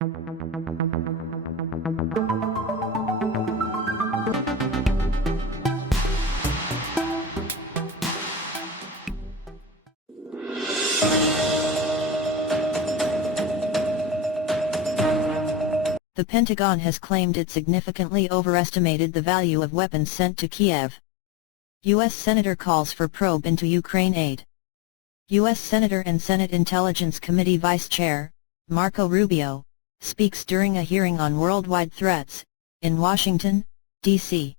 The Pentagon has claimed it significantly overestimated the value of weapons sent to Kiev. U.S. Senator calls for probe into Ukraine aid. U.S. Senator and Senate Intelligence Committee Vice Chair, Marco Rubio, speaks during a hearing on worldwide threats, in Washington, D.C.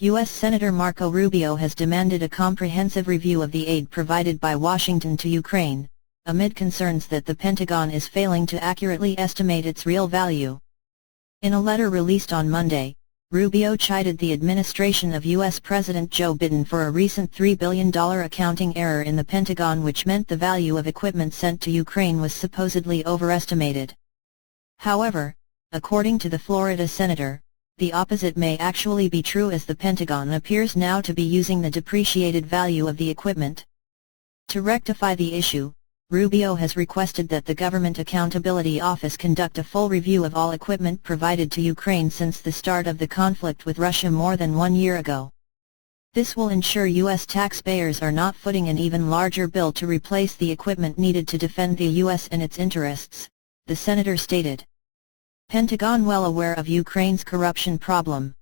U.S. Senator Marco Rubio has demanded a comprehensive review of the aid provided by Washington to Ukraine, amid concerns that the Pentagon is failing to accurately estimate its real value. In a letter released on Monday, Rubio chided the administration of U.S. President Joe Biden for a recent $3 billion accounting error in the Pentagon, which meant the value of equipment sent to Ukraine was supposedly overestimated. However, according to the Florida senator, the opposite may actually be true, as the Pentagon appears now to be using the depreciated value of the equipment. To rectify the issue, Rubio has requested that the Government Accountability Office conduct a full review of all equipment provided to Ukraine since the start of the conflict with Russia more than 1 year ago. This will ensure U.S. taxpayers are not footing an even larger bill to replace the equipment needed to defend the U.S. and its interests, the senator stated. Pentagon well aware of Ukraine's corruption problem.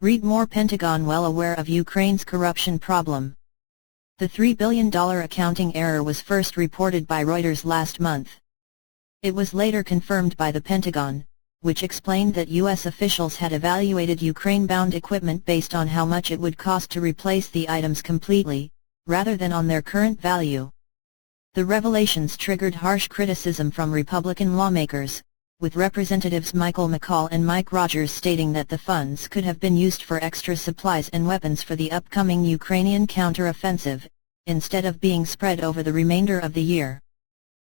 Read more. Pentagon well aware of Ukraine's corruption problem. The $3 billion accounting error was first reported by Reuters last month. It was later confirmed by the Pentagon, which explained that U.S. officials had evaluated Ukraine-bound equipment based on how much it would cost to replace the items completely, rather than on their current value. The revelations triggered harsh criticism from Republican lawmakers, with Representatives Michael McCaul and Mike Rogers stating that the funds could have been used for extra supplies and weapons for the upcoming Ukrainian counter-offensive, instead of being spread over the remainder of the year.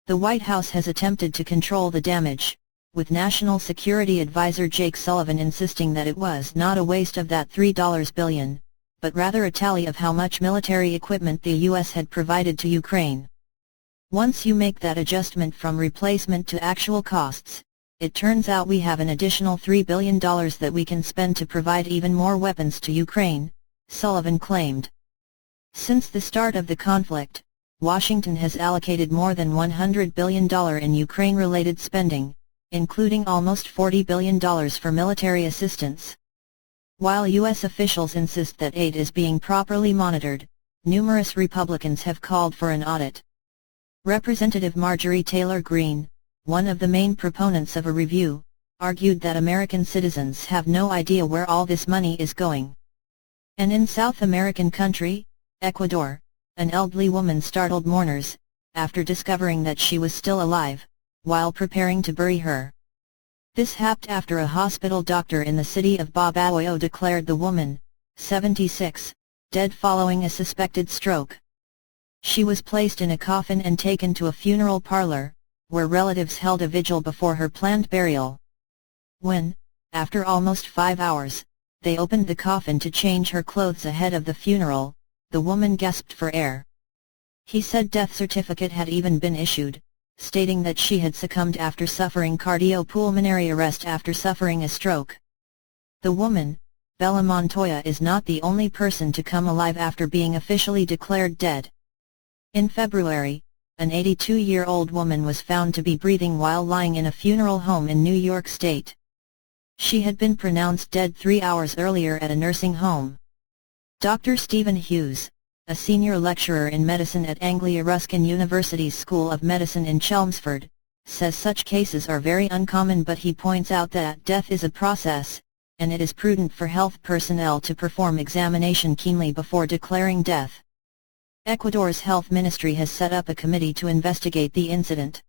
The White House has attempted to control the damage, with National Security Advisor Jake Sullivan insisting that it was not a waste of that $3 billion, but rather a tally of how much military equipment the U.S. had provided to Ukraine. Once you make that adjustment from replacement to actual costs, it turns out we have an additional $3 billion that we can spend to provide even more weapons to Ukraine, Sullivan claimed. Since the start of the conflict, Washington has allocated more than $100 billion in Ukraine-related spending, including almost $40 billion for military assistance. While U.S. officials insist that aid is being properly monitored, numerous Republicans have called for an audit. Representative Marjorie Taylor Greene, one of the main proponents of a review, argued that American citizens have no idea where all this money is going. And in South American country, Ecuador, an elderly woman startled mourners, after discovering that she was still alive, while preparing to bury her. This happened after a hospital doctor in the city of Babahoyo declared the woman, 76, dead following a suspected stroke. She was placed in a coffin and taken to a funeral parlor, where relatives held a vigil before her planned burial. When, after almost 5 hours, they opened the coffin to change her clothes ahead of the funeral, the woman gasped for air. He said death certificate had even been issued, stating that she had succumbed after suffering cardiopulmonary arrest after suffering a stroke. The woman, Bella Montoya, is not the only person to come alive after being officially declared dead. In February, an 82-year-old woman was found to be breathing while lying in a funeral home in New York State. She had been pronounced dead 3 hours earlier at a nursing home. Dr. Stephen Hughes, a senior lecturer in medicine at Anglia Ruskin University's School of Medicine in Chelmsford, says such cases are very uncommon, but he points out that death is a process, and it is prudent for health personnel to perform examination keenly before declaring death. Ecuador's health ministry has set up a committee to investigate the incident.